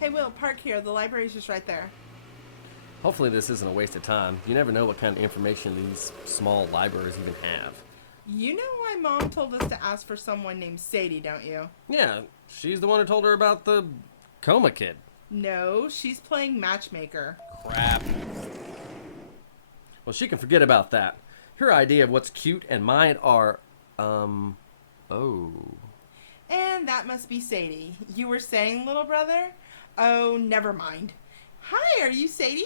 Hey, Will, park here. The library's just right there. Hopefully this isn't a waste of time. You never know what kind of information these small libraries even have. You know why Mom told us to ask for someone named Sadie, don't you? Yeah, she's the one who told her about the coma kid. No, she's playing matchmaker. Crap. Well, she can forget about that. Her idea of what's cute and mine are, oh. And that must be Sadie. You were saying, little brother? Oh, never mind. Hi, are you Sadie?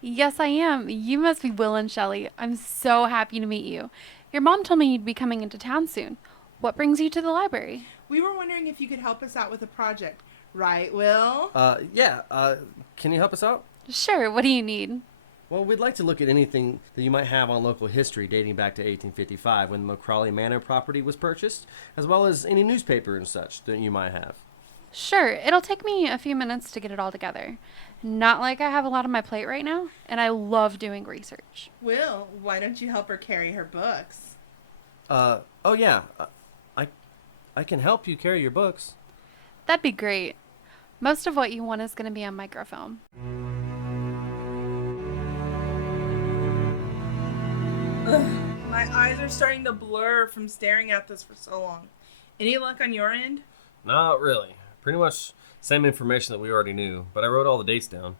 Yes, I am. You must be Will and Shelley. I'm so happy to meet you. Your mom told me you'd be coming into town soon. What brings you to the library? We were wondering if you could help us out with a project. Right, Will? Can you help us out? Sure, what do you need? Well, we'd like to look at anything that you might have on local history dating back to 1855 when the McCrawley Manor property was purchased, as well as any newspaper and such that you might have. Sure, it'll take me a few minutes to get it all together. Not like I have a lot on my plate right now, and I love doing research. Will, why don't you help her carry her books? Oh yeah, I can help you carry your books. That'd be great. Most of what you want is going to be on microfilm. My eyes are starting to blur from staring at this for so long. Any luck on your end? Not really. Pretty much same information that we already knew, but I wrote all the dates down.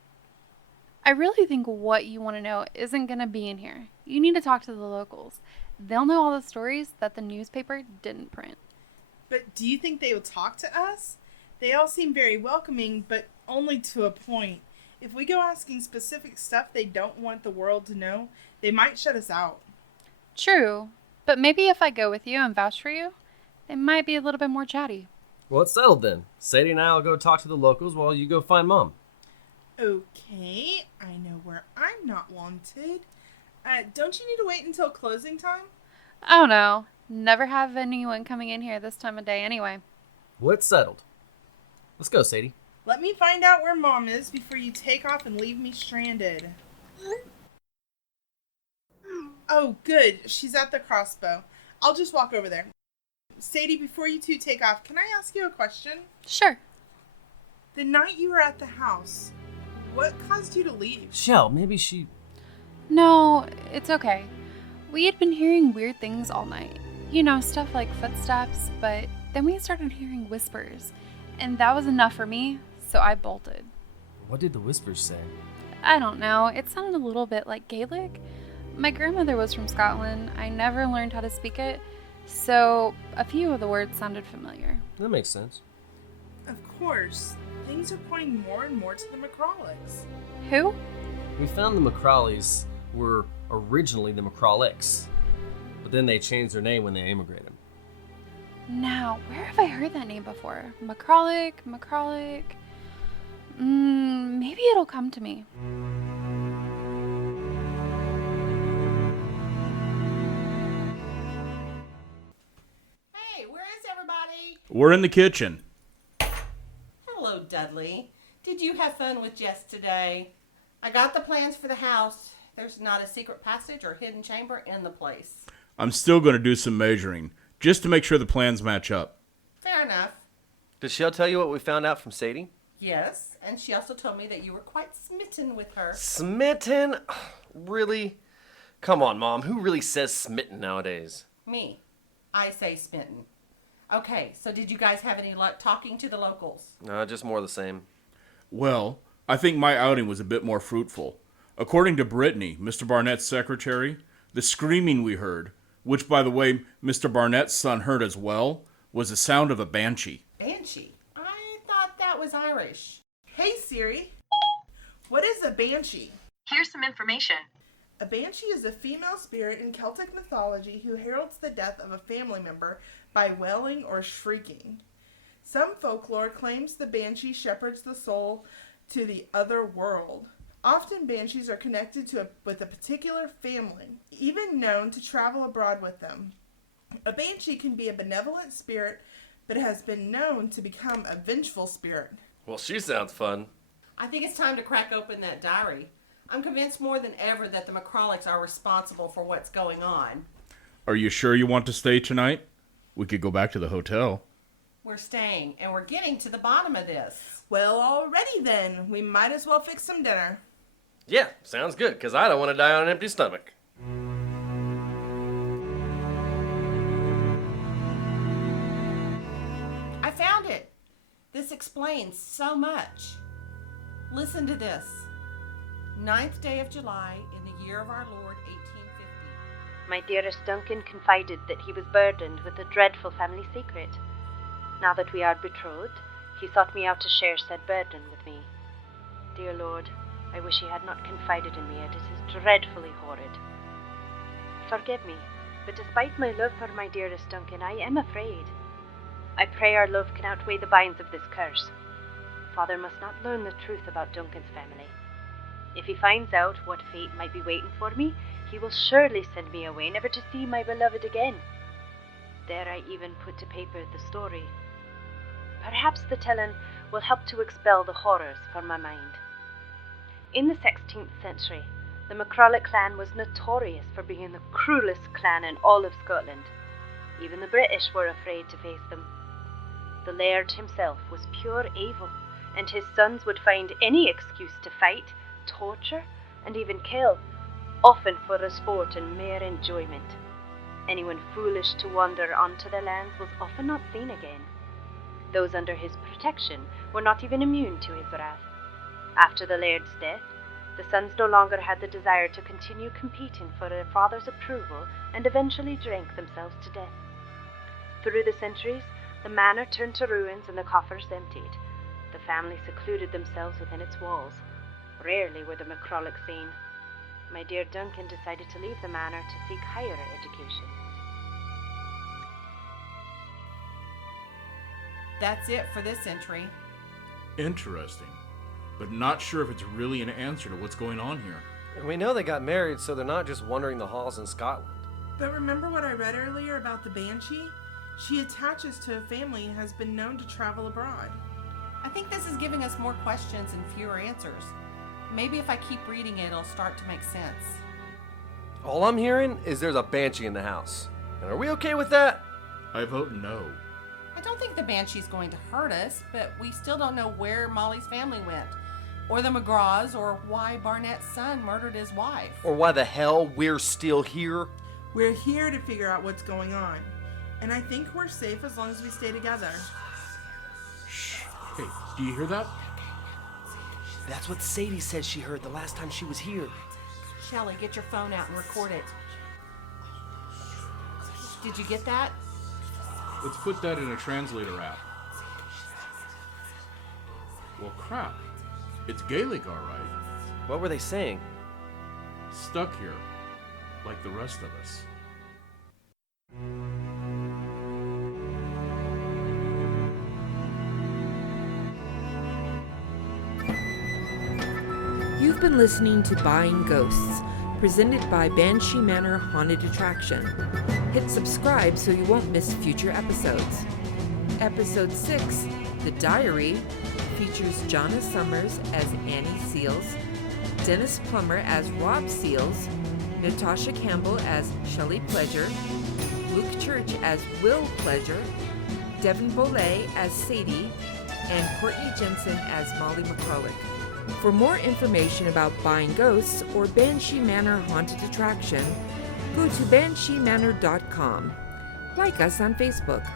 I really think what you want to know isn't going to be in here. You need to talk to the locals. They'll know all the stories that the newspaper didn't print. But do you think they will talk to us? They all seem very welcoming, but only to a point. If we go asking specific stuff they don't want the world to know, they might shut us out. True, but maybe if I go with you and vouch for you, they might be a little bit more chatty. Well, it's settled then. Sadie and I will go talk to the locals while you go find Mom. Okay, I know where I'm not wanted. Don't you need to wait until closing time? Oh no, never have anyone coming in here this time of day anyway. Well, it's settled. Let's go, Sadie. Let me find out where Mom is before you take off and leave me stranded. Oh, good. She's at the crossbow. I'll just walk over there. Sadie, before you two take off, can I ask you a question? Sure. The night you were at the house, what caused you to leave? Shell, maybe she... No, it's okay. We had been hearing weird things all night. You know, stuff like footsteps, but then we started hearing whispers. And that was enough for me, so I bolted. What did the whispers say? I don't know, it sounded a little bit like Gaelic. My grandmother was from Scotland. I never learned how to speak it, so a few of the words sounded familiar. That makes sense. Of course. Things are pointing more and more to the McCrawleys. Who? We found the McCrawleys were originally the McCrawlicks, but then they changed their name when they immigrated. Now, where have I heard that name before? McCrawlick? Maybe it'll come to me. Hey, where is everybody? We're in the kitchen. Hello, Dudley. Did you have fun with Jess today? I got the plans for the house. There's not a secret passage or hidden chamber in the place. I'm still going to do some measuring, just to make sure the plans match up. Fair enough. Did Shell tell you what we found out from Sadie? Yes, and she also told me that you were quite smitten with her. Smitten? Really? Come on, Mom. Who really says smitten nowadays? Me. I say smitten. Okay, so did you guys have any luck talking to the locals? Just more of the same. Well, I think my outing was a bit more fruitful. According to Brittany, Mr. Barnett's secretary, the screaming we heard, which, by the way, Mr. Barnett's son heard as well, was the sound of a banshee. Banshee? I thought that was Irish. Hey, Siri. What is a banshee? Here's some information. A banshee is a female spirit in Celtic mythology who heralds the death of a family member by wailing or shrieking. Some folklore claims the banshee shepherds the soul to the other world. Often banshees are connected with a particular family, even known to travel abroad with them. A banshee can be a benevolent spirit, but has been known to become a vengeful spirit. Well, she sounds fun. I think it's time to crack open that diary. I'm convinced more than ever that the McCrawlicks are responsible for what's going on. Are you sure you want to stay tonight? We could go back to the hotel. We're staying, and we're getting to the bottom of this. Well, already then. We might as well fix some dinner. Yeah, sounds good, because I don't want to die on an empty stomach. I found it. This explains so much. Listen to this. 9th day of July in the year of our Lord 1850. My dearest Duncan confided that he was burdened with a dreadful family secret. Now that we are betrothed, he sought me out to share said burden with me. Dear Lord, I wish he had not confided in me, and it is dreadfully horrid. Forgive me, but despite my love for my dearest Duncan, I am afraid. I pray our love can outweigh the binds of this curse. Father must not learn the truth about Duncan's family. If he finds out what fate might be waiting for me, he will surely send me away, never to see my beloved again. There I even put to paper the story. Perhaps the telling will help to expel the horrors from my mind. In the 16th century, the MacCrollick clan was notorious for being the cruelest clan in all of Scotland. Even the British were afraid to face them. The laird himself was pure evil, and his sons would find any excuse to fight, torture, and even kill, often for a sport and mere enjoyment. Anyone foolish to wander onto their lands was often not seen again. Those under his protection were not even immune to his wrath. After the laird's death, the sons no longer had the desire to continue competing for their father's approval and eventually drank themselves to death. Through the centuries, the manor turned to ruins and the coffers emptied. The family secluded themselves within its walls. Rarely were the MacCrollicks seen. My dear Duncan decided to leave the manor to seek higher education. That's it for this entry. Interesting. But not sure if it's really an answer to what's going on here. And we know they got married, so they're not just wandering the halls in Scotland. But remember what I read earlier about the Banshee? She attaches to a family and has been known to travel abroad. I think this is giving us more questions and fewer answers. Maybe if I keep reading it, it'll start to make sense. All I'm hearing is there's a banshee in the house. And are we okay with that? I vote no. I don't think the Banshee's going to hurt us, but we still don't know where Molly's family went, or the McGraws, or why Barnett's son murdered his wife. Or why the hell we're still here? We're here to figure out what's going on. And I think we're safe as long as we stay together. Shh. Hey, do you hear that? That's what Sadie said she heard the last time she was here. Shelley, get your phone out and record it. Did you get that? Let's put that in a translator app. Well, crap. It's Gaelic, all right. What were they saying? Stuck here, like the rest of us. You've been listening to Buying Ghosts, presented by Banshee Manor Haunted Attraction. Hit subscribe so you won't miss future episodes. Episode 6, The Diary, features Jonna Summers as Annie Seals, Dennis Plummer as Rob Seals, Natasha Campbell as Shelley Pleasure, Luke Church as Will Pleasure, Devin Bollet as Sadie, and Courtney Jensen as Molly MacCrollick. For more information about Buying Ghosts or Banshee Manor Haunted Attraction, go to bansheemanor.com. Like us on Facebook.